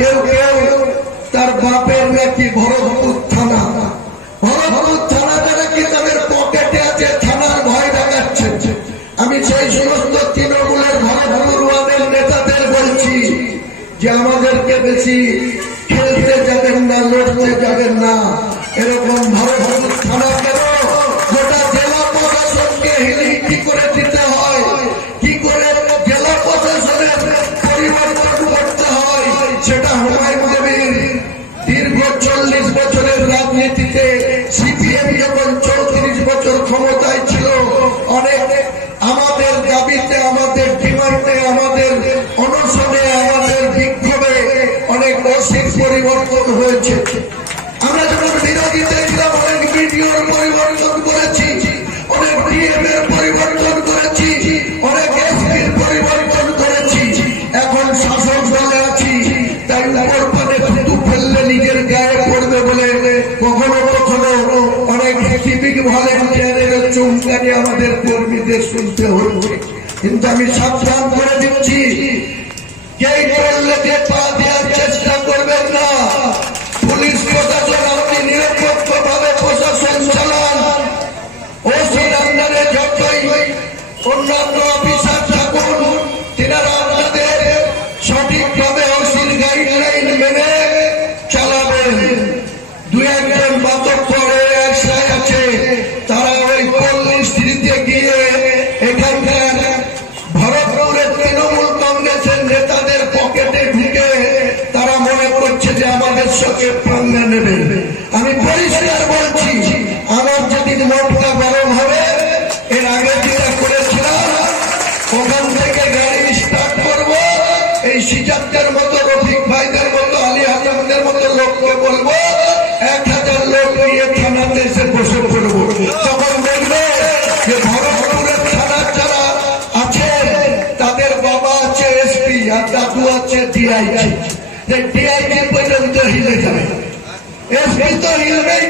কেউ কেউ তার বাপের নাকি ভরতপুর থানা, ভরতপুর থানাটা নাকি তাদের পকেটে আছে, থানার ভয় দেখাচ্ছে। আমি সেই সমস্ত তৃণমূলের ভরতপুর ওয়ার্ডের নেতাদের বলছি যে আমাদেরকে বেশি খেলতে যাবেন না, লড়তে যাবেন না। এরকম ভরতপুর থানা কেন গোটা জেলা প্রশাসনকে কি করে দিতে হয়, কি করে জেলা প্রশাসনের পরিবর্তন করতে হয়, সেটা হুমায়ুন কবির দীর্ঘ 40 বছরের রাজনীতিতে সিপিএম যখন 34 বছর ক্ষমতায় ছিল, অনেক আমাদের দাবিতে, আমাদের ডিমান্ডে, আমাদের অনশনে, আমাদের বিক্ষোভে অনেক অসীম পরিবর্তন হয়েছে। আমরা যখন বিরোধীতে ছিলাম অনেক বিডিওর পরিবর্তন করেছি, অনেক ডিএম এর পরিবর্তন করেছি, অনেক এসপির পরিবর্তন করেছি। এখন শাসক দলে আছি, তাই উপর পদে থুতু ফেললে নিজের গায়ে পড়বে বলে কখনো কখনো অনেক সিভিক ভলেন্টিয়ারের চুমকানি আমাদের কর্মীদের শুনতে হচ্ছে। কিন্তু আমি সাবধান করে দিচ্ছি, কেই করলে যে পা দেওয়ার চেষ্টা করবেন না। পুলিশ প্রশাসন আপনি নিরপেক্ষ ভাবে প্রশাসন চালান। ওসির আন্ডারে যতই অন্যান্য অফিসার থাকুন, তিনারা আপনাদের সঠিকভাবে ওসির গাইডলাইন মেনে চালাবেন। দু একজন বাতক পরে একসাথে আছে, তারা ওই পল্লী স্ত্রীতে গিয়ে এখানকার ভরতপুরের তৃণমূল কংগ্রেসের নেতাদের পকেটে ঢুকে তারা মনে করছে যে আমাদের সঙ্গে পাঙ্গা নেবে। আমি পরিষ্কার বলছি, আমার যেদিন মনটা গরম হবে, এর আগে যেটা করেছিলাম ওখান থেকে গাড়ি স্টার্ট করবো, এই সিজারদের মতো, রফিক ভাইদের মতো, আলী হাসানদের মতো লোককে বলবো 1000 লোক নিয়ে থানাতে এসে বসে পড়বো। তখন বলবে যে ভরতপুরের থানার যারা আছেন তাদের বাবা আছে এসপি আর দাদু আছে ডিআইজি, ডিআইজি পর্যন্ত হিলে যাবে, এসপি তো হিলবেই।